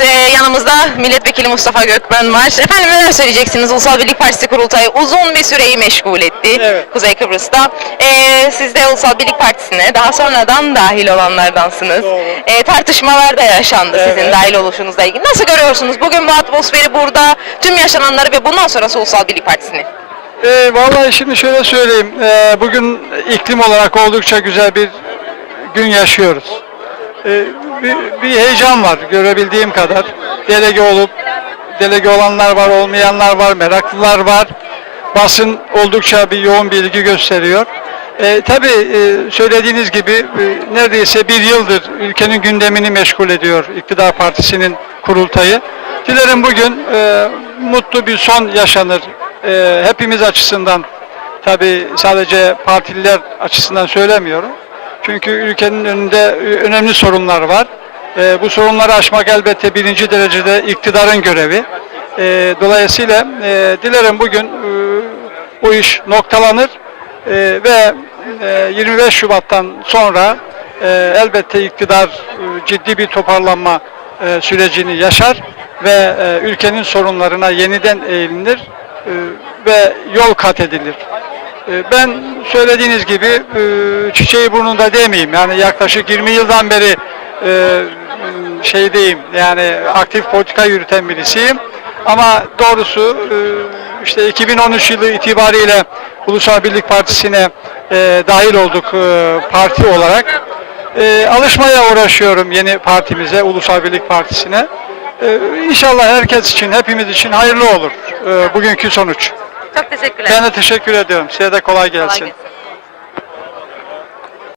Evet, e, yanımızda milletvekili Mustafa Gökmen var. Efendim neler söyleyeceksiniz? Ulusal Birlik Partisi kurultayı uzun bir süreyi meşgul etti Evet. Kuzey Kıbrıs'ta. E, siz de Ulusal Birlik Partisi'ne daha sonradan dahil olanlardansınız. Doğru. E, tartışmalar da yaşandı sizin Evet. dahil oluşunuzla ilgili. Nasıl görüyorsunuz bugün bu atmosferi burada, tüm yaşananları ve bundan sonrası Ulusal Birlik Partisi'ni? Ee, vallahi şimdi şöyle söyleyeyim. Ee, bugün iklim olarak oldukça güzel bir gün yaşıyoruz. Ee, bir, bir heyecan var görebildiğim kadar. Delege olup, delege olanlar var, olmayanlar var, meraklılar var. Basın oldukça bir yoğun bir ilgi gösteriyor. Ee, tabii e, söylediğiniz gibi e, neredeyse bir yıldır ülkenin gündemini meşgul ediyor iktidar partisinin kurultayı. Dilerim bugün e, mutlu bir son yaşanır. E, hepimiz açısından tabii sadece partililer açısından söylemiyorum. Çünkü ülkenin önünde e, önemli sorunlar var. E, bu sorunları aşmak elbette birinci derecede iktidarın görevi. E, dolayısıyla e, dilerim bugün e, bu iş noktalanır e, ve e, 25 Şubat'tan sonra e, elbette iktidar e, ciddi bir toparlanma e, sürecini yaşar ve e, ülkenin sorunlarına yeniden eğilinir e, ve yol kat edilir. E, Ben söylediğiniz gibi e, çiçeği burnunda demeyeyim. Yani yaklaşık 20 yıldan beri e, şeydeyim yani aktif politika yürüten birisiyim. Ama doğrusu e, işte 2013 yılı itibariyle Ulusal Birlik Partisi'ne dahil olduk parti olarak. Alışmaya uğraşıyorum yeni partimize, Ulusal Birlik Partisi'ne. İnşallah herkes için, hepimiz için hayırlı olur bugünkü sonuç. Çok teşekkürler. Ben de teşekkür ediyorum. Size de kolay Kolay gelsin. gelsin.